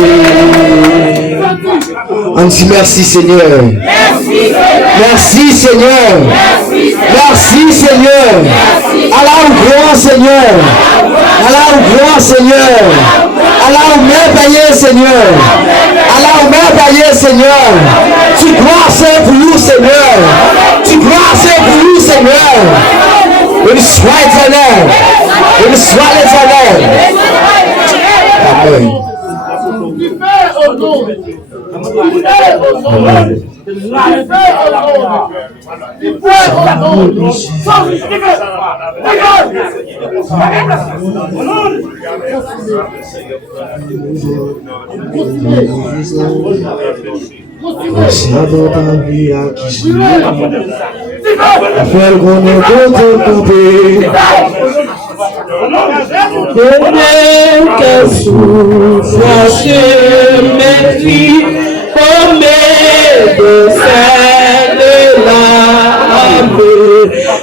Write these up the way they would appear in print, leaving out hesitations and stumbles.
merci. On dit merci Seigneur. Merci Seigneur. Merci Seigneur. Allah ou grand Seigneur. Allah ou grand Seigneur. Allah ou merveilleux Seigneur. Allah ou merveilleux Seigneur. Tu crois c'est pour nous Seigneur. Tu crois c'est pour nous Seigneur. Béni soit l'éternel. Béni soit l'éternel. Amen.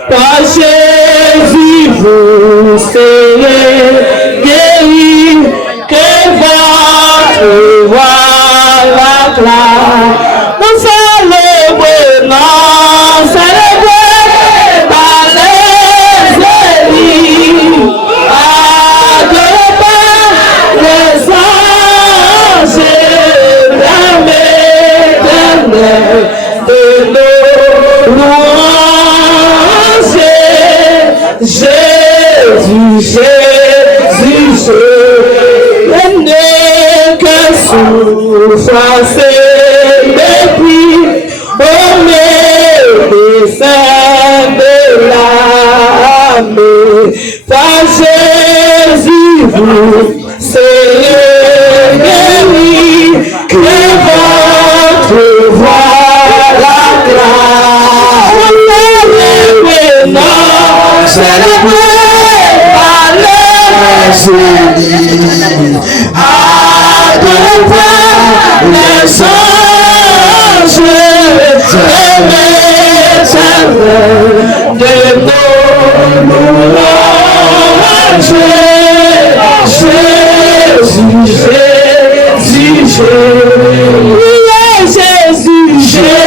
Par Jésus, vous serez guéris, que votre voix la clame. Nous célébrons, célébrons par les élis, adorez par les anges, l'âme éternelle de nos louanges. Jésus, Jésus, Jésus, n'est que souffrance et mépris, au médecin de l'âme. Par Jésus, vous serez guéris, que votre voix la grâce. Célébrez par les unis, adorez par les anges, l'éternel de nos louanges. Jésus, Jésus, Jésus, Jésus,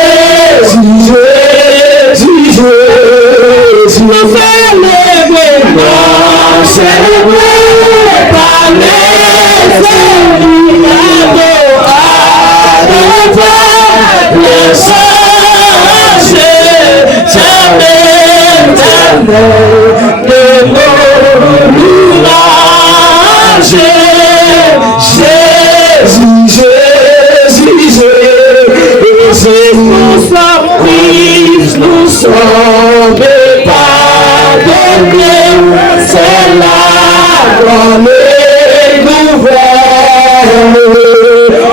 Jésus, Jésus, nous célébrons par les ennemis, adorez par les anges, éternel de nos louanges. Jésus, Jésus, Jésus, nous sommes pris, nous sommes pardonnés, c'est la bonne nouvelle.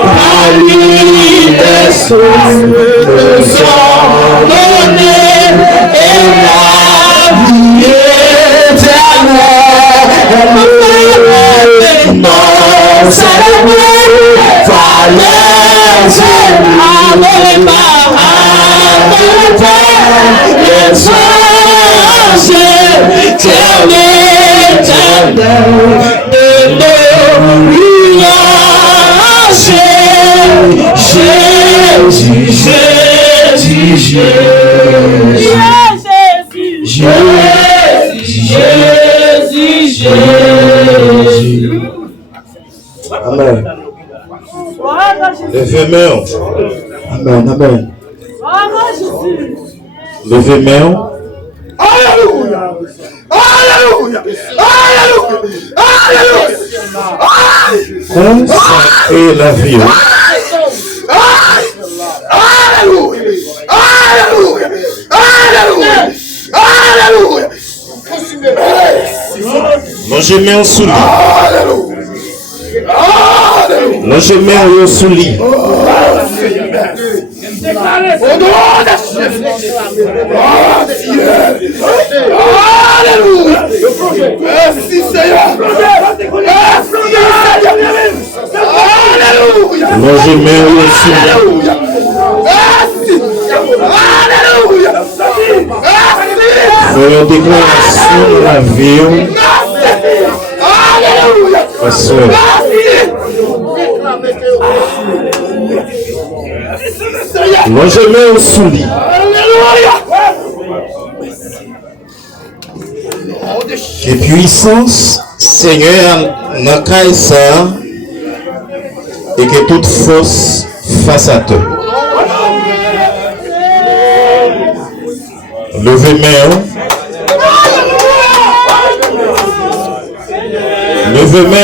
Par lui des sources nous sont donnés et la vie éternelle. Maintenant, célébrez par les ennemis, adorez par les anges, éternel de nos louanges. Jésus, Jésus, Jésus, Jésus. Amen. Levez main. Amen, amen. Levez main. Alléluia. Alléluia. Alléluia. Alléluia. Consacrez la vie. Alléluia. Alléluia. Alléluia. Alléluia. Nos gemelles sous lit. Alléluia. Nos gemelles sous lit. Au nom de Jésus. Alléluia. Merci Seigneur. Merci Seigneur. Alléluia. Nos gemelles sous lit. Alléluia. Merci. Alléluia. Merci. Faisons déclaration de la vie. Alléluia. Pasteur. Longez-moi sous lit. Que puissance, Seigneur, n'a qu'à ça et que toute force face à toi. Levez-moi. Levez-moi.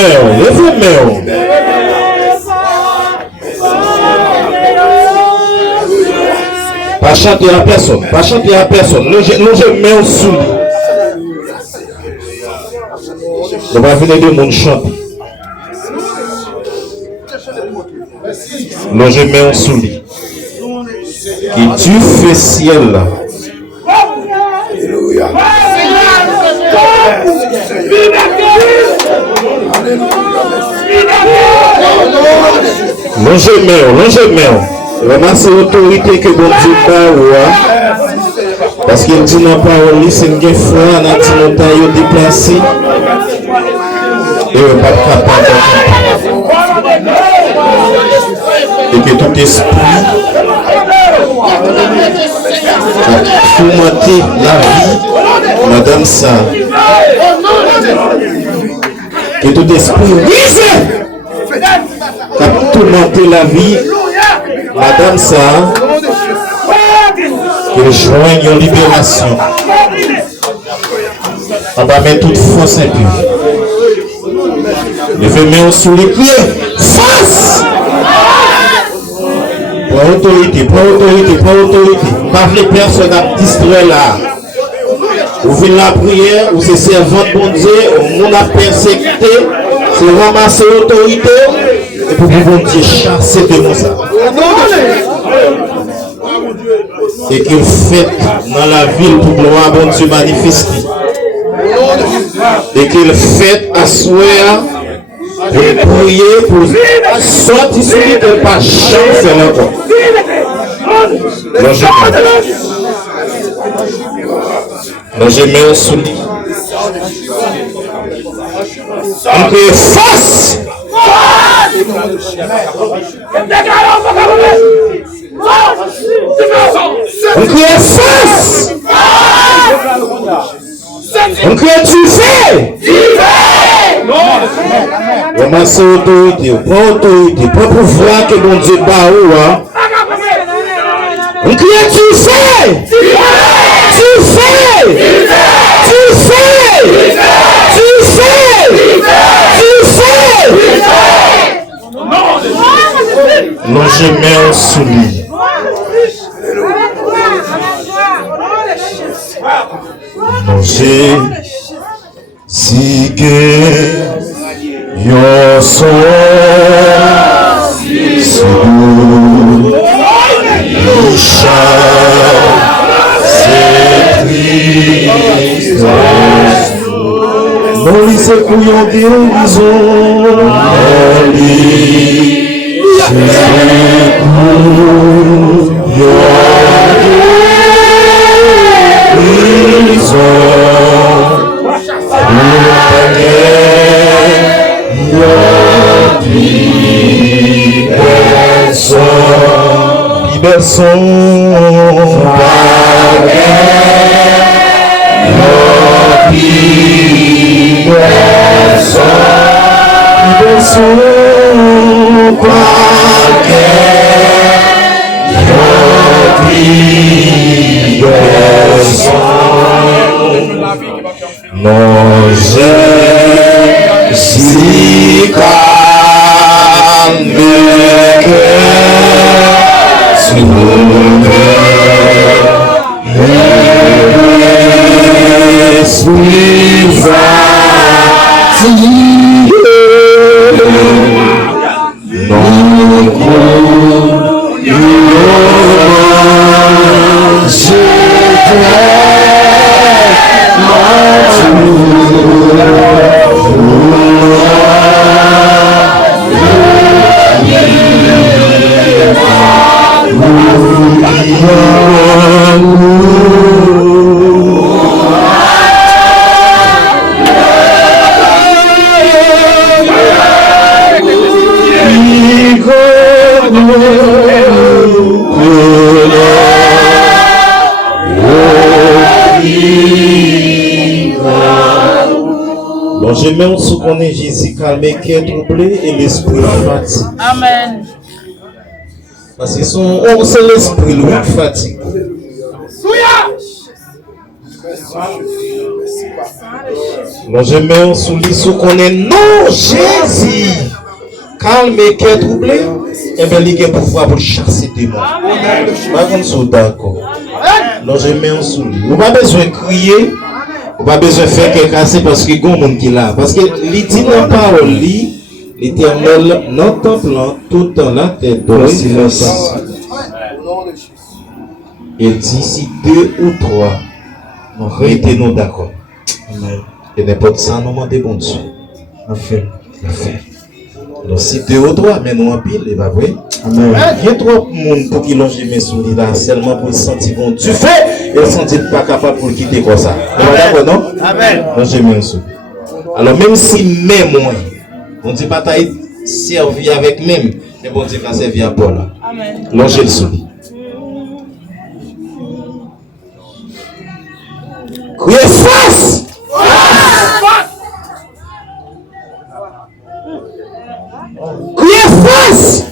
Pas chanter à personne. Longez-moi sous lit. On va venir de monde chanter. Longez-moi sous lit. Et tu fais ciel là. Alléluia. Longez-moi. Ramassez l'autorité que bon Dieu a. Parce qu'il dit dans la parole, c'est une foi, on a dit montagne déplacée. Et on n'est pas capable. Et que tout esprit a tourmenté la vie, madame ça. Que tout esprit a tourmenté la vie, madame ça. Que joigne en libération. On va mettre toute force impure. Levez-moi sous les pieds. Face! Pour autorité. Pas les personnes à distraire là. Vous venez la prière, ou c'est servant de bon Dieu, on a persécuté, c'est ramasser l'autorité, et pour que bon Dieu chasser de nous ça. Et qu'il fait dans la ville pour gloire bon Dieu manifester. Et qu'il fait asseoir pour prier, pour sortir sur lui de pas chance encore. Longez-moi sous lui. On crie force. On crie force. On crie tu fais. Ramassez autorité, pas pouvoir que mon Dieu bat ou hein. On crie tu fais. Longez-moi sous lui. Longez si que yo sois si nous c'est triste. Non, il se couillon guérison. J'aimerais ce qu'on est Jésus calmé, qui est troublé et l'esprit fatigué. Amen. Parce que c'est l'esprit qui fatigue. Alors j'aimerais souligner ce qu'on est non Jésus calme et qui est troublé. Et bien il y a pouvoir pour chasser des démons. Pas comme ça d'accord. Alors j'aimerais souligner. Vous n'avez pas besoin de crier. Vous n'avez pas besoin de faire quelque chose parce qu'il y a des gens qui là. Parce que il dit dans la parole, l'Éternel, notre plan, tout dans la tête de silence. Et d'ici 2 ou 3, mettez-nous d'accord. Et n'importe ça, nous demandons bon Dieu. Alors si 2 ou 3, mais nous en pile, et pas vrai. Il y a 3 personnes pour qui l'ont mes souliers là, seulement pour sentir bon Dieu fait, et sentir pas capable pour quitter comme ça. D'accord, non? Amen. Non, j'ai mis un soulier. Alors même si même moi, on dit pas taille servi avec même, mais bon Dieu va servir à Paul. Amen. Longez le soulier. Criez face! Criez face!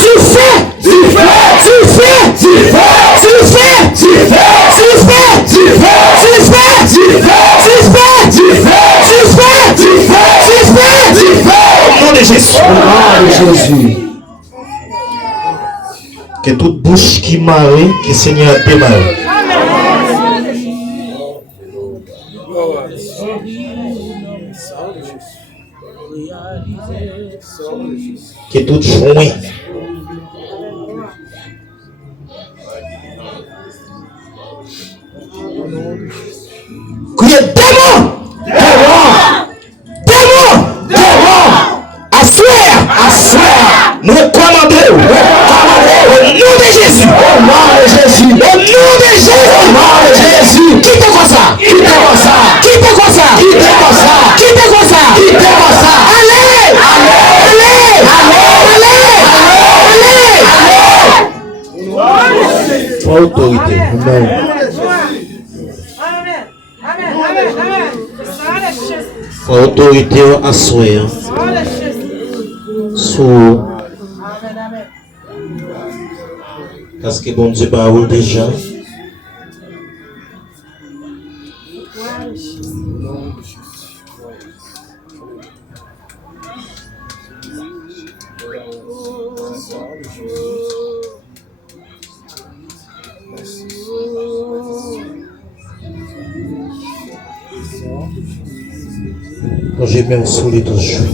Tu fais! Tu fais! Tu fais! Tu fais! Tu fais! Tu fais! Tu fais! Tu fais! Tu fais! Tu fais! Tu fais! Tu fais! Au nom de Jésus! Au nom de Jésus! Que toute bouche qui marie, que Seigneur démarre. Que tout joint. Criez démon! Démon! Assoir! Nous commandons! Au nom de Jésus! Au nom de Jésus! Au nom de Jésus! Au nom de Jésus! Quittez comme ça! Quittez comme ça! Quittez comme ça! Quittez comme ça! Quittez comme ça! Quittez comme ça! Allez! Allez! Pas autorité. Pas autorité à soi. Sous. Parce que bon Dieu parle déjà. Quand j'ai même soulé toujours.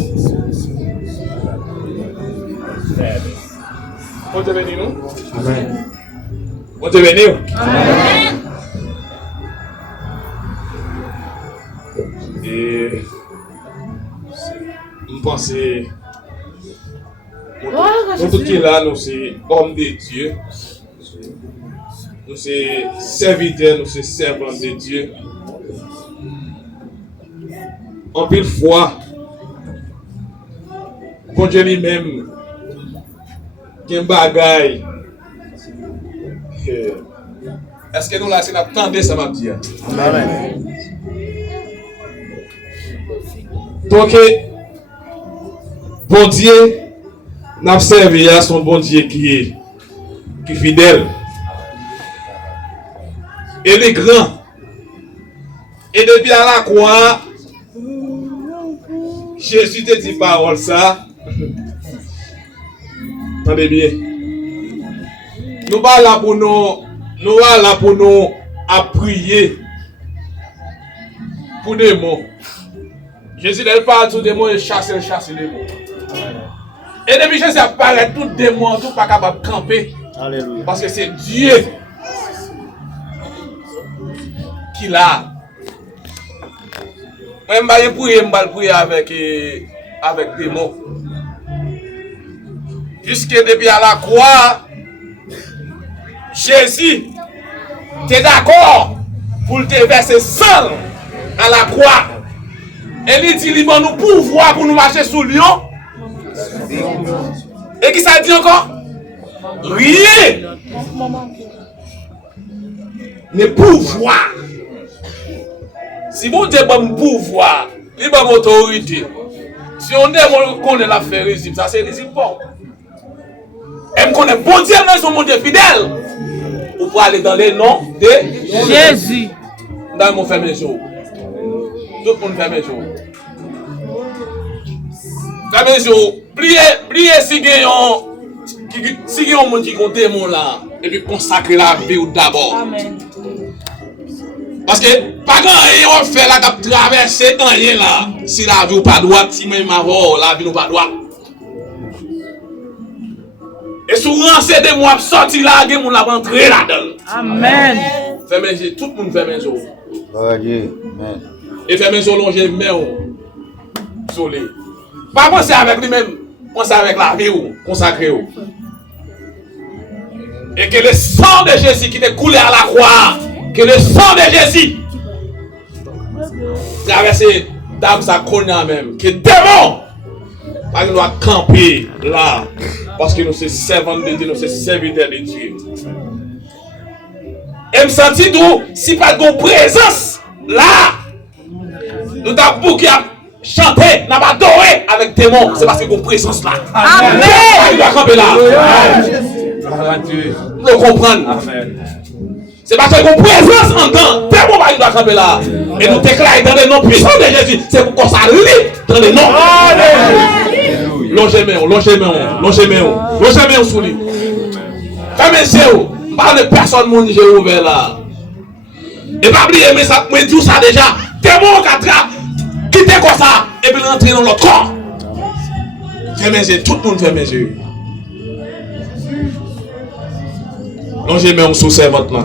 Bon Dieu béni nous. Amen. Bon Dieu béni. Amen. Et nous pensons, nous tous qui là, nous sommes hommes de Dieu. Nous sommes serviteurs, nous sommes servants de Dieu. En pile fois, bon Dieu lui-même, qui est un bagaille. Est-ce que nous là, c'est l'attendez ça m'a dit? Amen. Donc, bon Dieu, n'a servi à son bon Dieu qui est fidèle. Et il est grand. Et depuis à la croix, Jésus te dit parole ça. Attendez bien. Nous pas là pour nous à prier pour des mots. Jésus n'a pas tout des mots et chasser les mots. Et depuis Jésus apparaît tout des mots, tout pas capable de camper. Alléluia. Parce que c'est Dieu qui l'a. Moi je vais prier avec des mots. Jusque depuis à la croix, Jésus était d'accord pour te verser sang à la croix. Et il dit, il va nous pouvoir pour nous marcher sous lion. Et qui ça dit encore? Rien. Mais pouvoir. Si vous dites bon pouvoir, Il a une autorité. Si on démon connaît l'affaire risible, ça c'est risible bon. Et me connaît bon Dieu, mais son bon Dieu fidèle. Ou pour aller dans les noms de Jésus. Dans mon fait mes jours. Tout le monde fait mes jours. Fait mes jours. Priez si il y a un monde qui compte démon là. Et puis consacrer la vie d'abord. Amen. Parce que pas grand on fait la cap traverser rien là. Si la vie ou pas droite, si même avant la vie ou pas droite. Et souvent c'est des mois sorti là, que mon la rentrer là-dedans. Amen. Fait mes yeux, tout le monde fait mes yeux. Amen. Et fait mes yeux longer mais sur les. Pas penser avec lui-même, penser avec la vie ou consacrer ou. Et que le sang de Jésus qui t'est coulé à la croix, que le sang de Jésus traverse dans sa colonne même, que démon pas doit camper là, parce que nous sommes servants de Dieu, nous sommes serviteurs de Dieu. Et me sentis d'où, si pas de présence là, nous avons beaucoup chanté, nous avons adoré avec démon, c'est parce que nous présence là. Amen. Il doit camper là. Vous comprenez? C'est parce que nous présence en temps, démon il doit camper là. Et nous déclarons dans le nom puissant de Jésus, c'est pour qu'on s'allie dans le nom. Longez-moi sous lui. Comme c'est pas de personne mon j'ai ouvert là. Et pas oublier mais ça me dit ça déjà. Démon qui quitter comme ça et puis rentrer dans l'autre corps. Fais mes yeux, tout le monde fait mes yeux. Longez-moi sous servante là.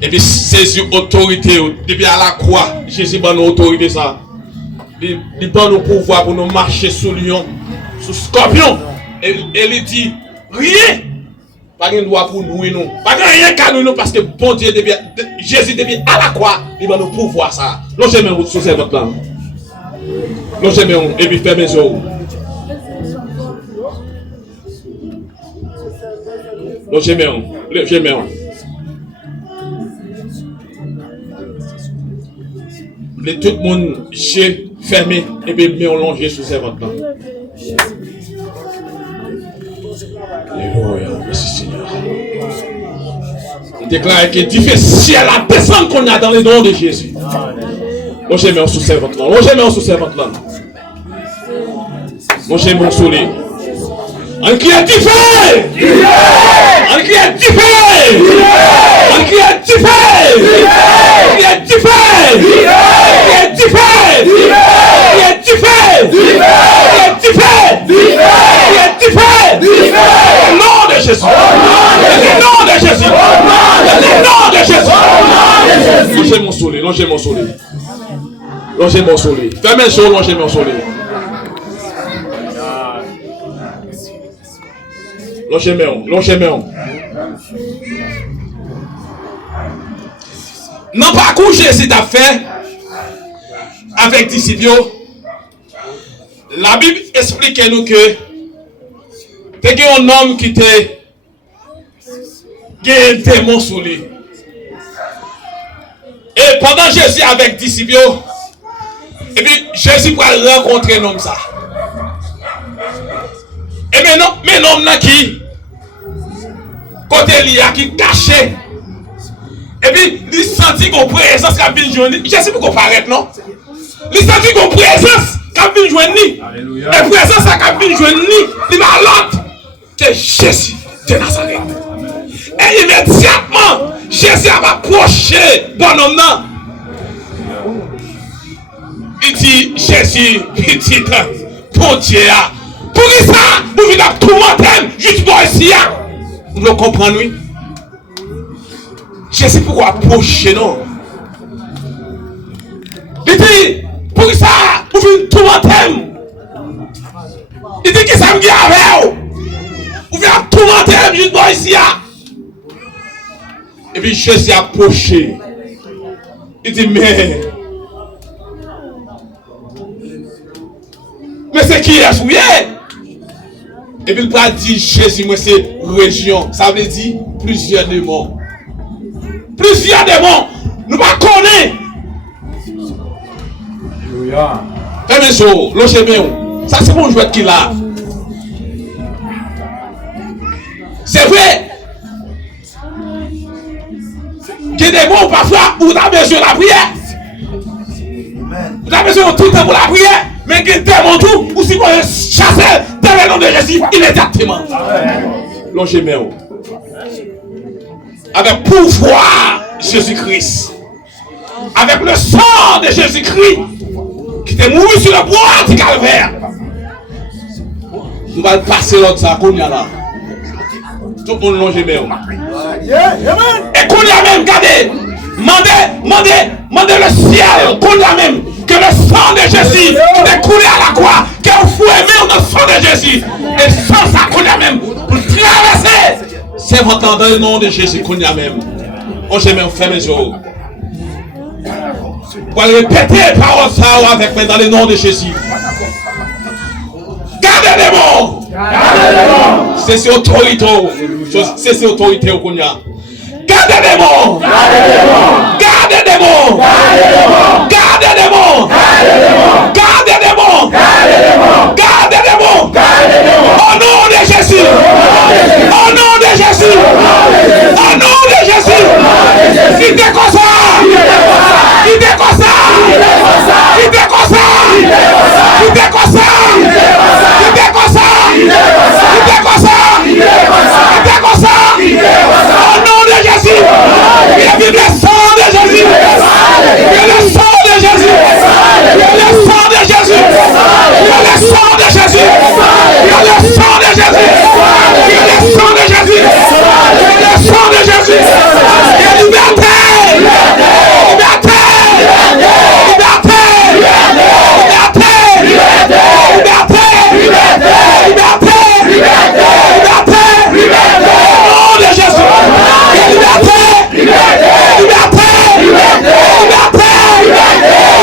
Et puis saisir autorité depuis à la croix, Jésus donne autorité ça. Il donne nos pouvoirs pour nous marcher sous lion, sous scorpion. Et il dit rien. Pas de droit pour nous, non. Pas de rien qu'à nous, parce que bon Dieu, Jésus devient à la croix, il va nous pouvoir ça. Non, j'aime sous cette là. Non, j'aime et puis fermez les yeux. Non, j'aime. Tout le monde j'ai fermé et puis mais on longe sous ces ventes là. Alléluia, merci Seigneur. On déclare que difficile à descendre qu'on a dans les noms de Jésus. Longez moi sous ces ventes là. Longez moi sous ces ventes là. Longez mon soleil. On qui est difficile. On qui est difficile. On qui est difficile. On qui est difficile. Au nom de Jésus. Au nom de Jésus. Au nom de Jésus. Longez mon soleil. Longez mon soleil. Longez mon soleil. Fermez les yeux. Longez mon soleil. Longez-moi. Non pas coucher si t'as fait avec disciples. La Bible explique nous que t'es un homme qui était un démon sous lui. Et pendant Jésus avec disciples, et puis Jésus va rencontrer un homme ça. Et maintenant, l'homme qui côté lié qui caché. Et puis, il sentit qu'on présence qui a vu joindre. Je sais pas qu'on paraît, non? Il sentit qu'on présence qui a vu joindre. Et présence qui a vu joindre, il m'a l'autre. C'est Jésus de Nazareth. Et immédiatement, Jésus a approché bonhomme là. Il dit, Jésus, petit, bon Dieu, pour ça, vous venez à tout le monde, juste pour ici. Vous comprenez, oui? Je sais pourquoi approcher, non? Il dit, pour ça, vous venez tout le monde. Il dit, que ça me dit avec vous? Vous venez à tout le monde, juste pour ici. Et puis Jésus a approché. Il dit, mais c'est qui est-ce? Oui. Et puis il va dire Jésus, moi c'est région. Ça veut dire plusieurs démons. Plusieurs démons. Nous ne connaissons Fais mes jours, logez bien. Ça c'est mon jouet qu'il a. C'est vrai. Qu'il est bon parfois où tu as besoin de la prière. Tu as besoin de tout le temps pour la prière. Mais qu'il est tellement tout, ou si vous chasser dans le nom de Jésus, il est exactement. Logez bien. Avec pouvoir Jésus-Christ. Avec le sang de Jésus-Christ qui était mouru sur le bois du calvaire. Nous allons passer l'autre ça qu'on y a là. Tout le monde longe bien. Et qu'on y a même, regardez, demandez le ciel, qu'on y a même, que le sang de Jésus qui est coulé à la croix, que vous pouvez même le sang de Jésus. Et sans ça qu'on y a même, pour traverser. C'est votre nom dans le nom de Jésus qu'on y a même. On j'ai même fait mes yeux. Pour répéter les paroles ça avec moi dans le nom de Jésus. Gardez les mots. C'est autorité. C'est autorité au Kounia. Gardez les mots. Gardez les mots. Gardez les mots. Gardez les mots. Gardez les mots. Au nom de Jésus. Au nom de Jésus. Au nom de Jésus. Si t'es comme ça. Si t'es comme ça. Si t'es comme ça. Si t'es comme ça. Si t'es comme ça. Si t'es comme ça. Si t'es comme ça. Au nom de Jésus. Vive le sang de Jésus. Vive le sang de Jésus. Vive le sang de Jésus. Vive le sang de Jésus. Vive le sang de Jésus. Vive le sang de Jésus. Vive le sang de Jésus. Liberté. Liberté. Liberté. Liberté. Liberté. Liberté. Liberté. Liberté. Au nom de Jésus. Liberté. Liberté. Liberté. Liberté.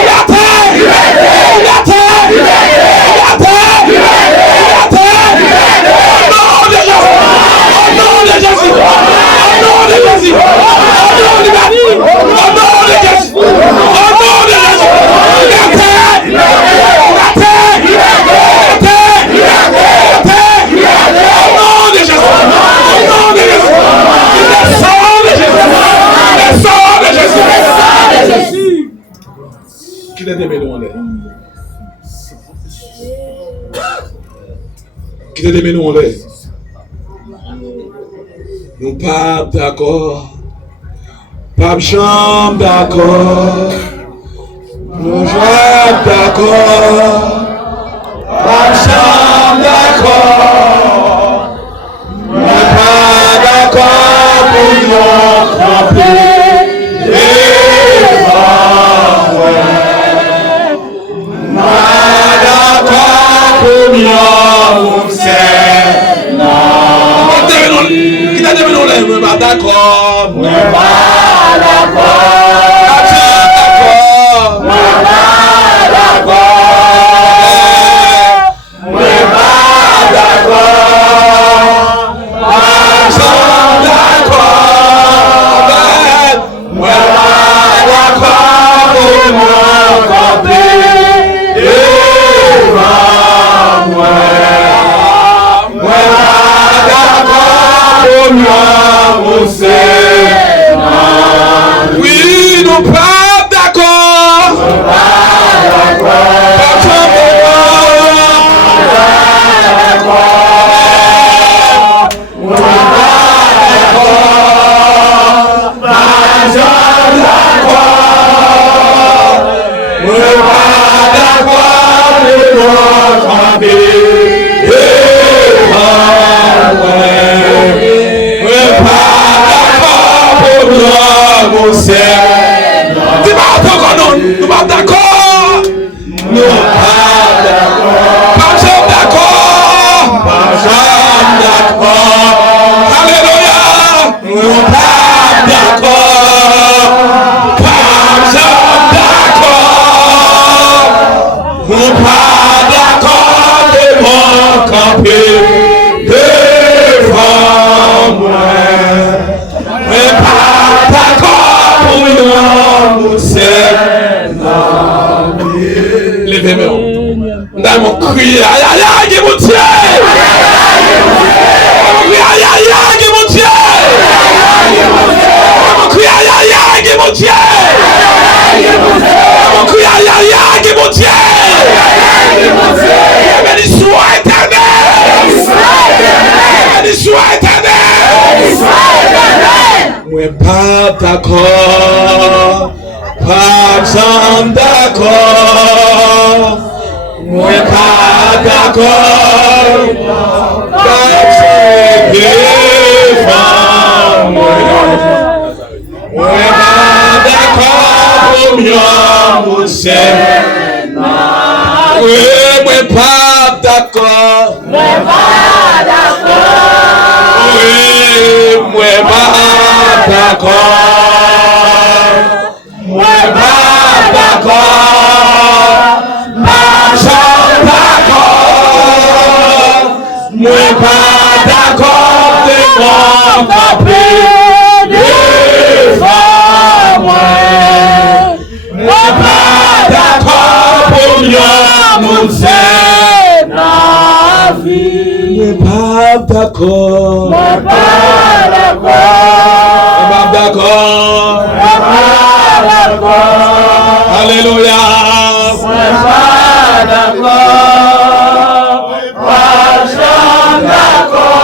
Liberté. Liberté. Qu'il est aimé nous en l'air. Qu'il est aimé nous en l'air. Nous pas d'accord. Pas chambre d'accord. Nous pas d'accord. Pas chambre d'accord. Nous pas d'accord pour nous camper. D'accord, nous pas d'accord, nous pas d'accord, nous d'accord, pas besoin d'accord, moi pas d'accord, pas devant moi, moi pas d'accord, pour mieux mon Seigneur, oui, moi pas d'accord, moi pas d'accord, oui, moi pas d'accord, moi pas d'accord, pas d'accord, moi pas d'accord, de mon capé, devant moi, moi pas d'accord, pour mieux mon Seigneur, moi pas d'accord, moi pas d'accord, alléluia, moi pas d'accord, pas d'accord,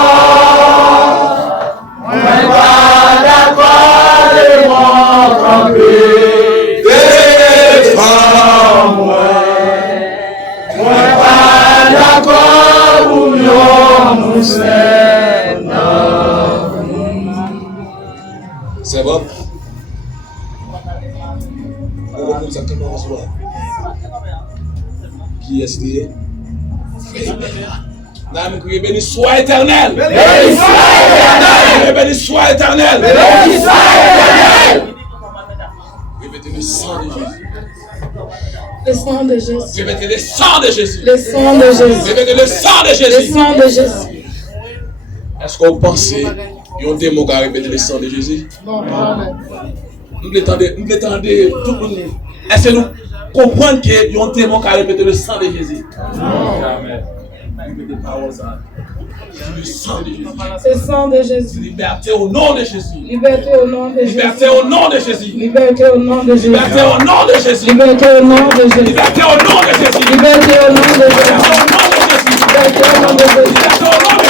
moi pas d'accord, de mon campé, devant moi, moi pas d'accord, pour mon Seigneur. C'est bon? Qui est-ce qui est? Béni soit éternel! Béni soit éternel! Béni soit éternel! Béni soit éternel! Répétez le sang de Jésus. Le sang de Jésus. Répétez le sang de Jésus. Le sang de Jésus. Répétez le sang de Le Jésus. sang de Jésus. Est-ce que vous pensez qu'il y a un démon qui a répété le sang de Jésus? Non. Nous l'attendons tout le monde. Est-ce que nous comprenons qu'il y a un démon qui a répété le sang de Jésus? Amen. Le sang de Jésus. Le sang de Jésus. Liberté au nom de Jésus. Liberté au nom de Jésus. Liberté au nom de Jésus. Liberté au nom de Jésus. Liberté au nom de Jésus. Liberté au nom de Jésus. Liberté au nom de Jésus. Liberté au nom de Jésus. Liberté au nom de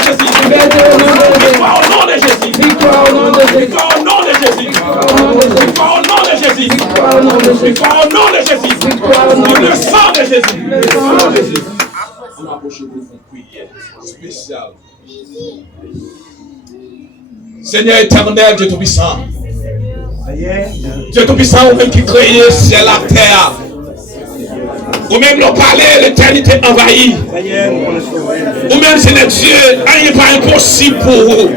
Jésus. Liberté au nom de Jésus. Victoire au nom de Jésus. Victoire au nom de Jésus. Victoire au nom de Jésus. Victoire au nom de Jésus. Victoire au nom de Jésus. Victoire au nom de Jésus. Victoire au nom de Jésus. Le sang de Jésus. Le sang de Jésus. On approche pour une prière spéciale. Seigneur éternel, Dieu Tout-Puissant. Dieu Tout-Puissant, ou même qui créé ciel la terre. Ou même le palais, l'éternité envahie. Ou même c'est le Dieu, rien n'est pas impossible pour vous.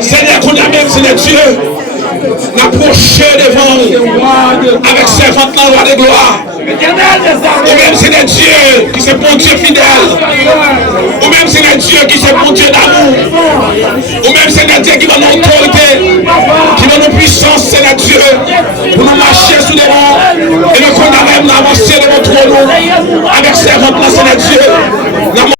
Seigneur, qu'on a même c'est le Dieu. N'approcher devant avec servante la loi de gloire. Ou même c'est le Dieu qui c'est bon Dieu fidèle. Ou même c'est le Dieu qui c'est bon Dieu d'amour. Ou même c'est le Dieu qui va nous autorité, qui va nous puissance, c'est le Dieu pour nous marcher sous les rangs et nous qu'on a même avancé devant trop nous avec servante là, c'est le Dieu.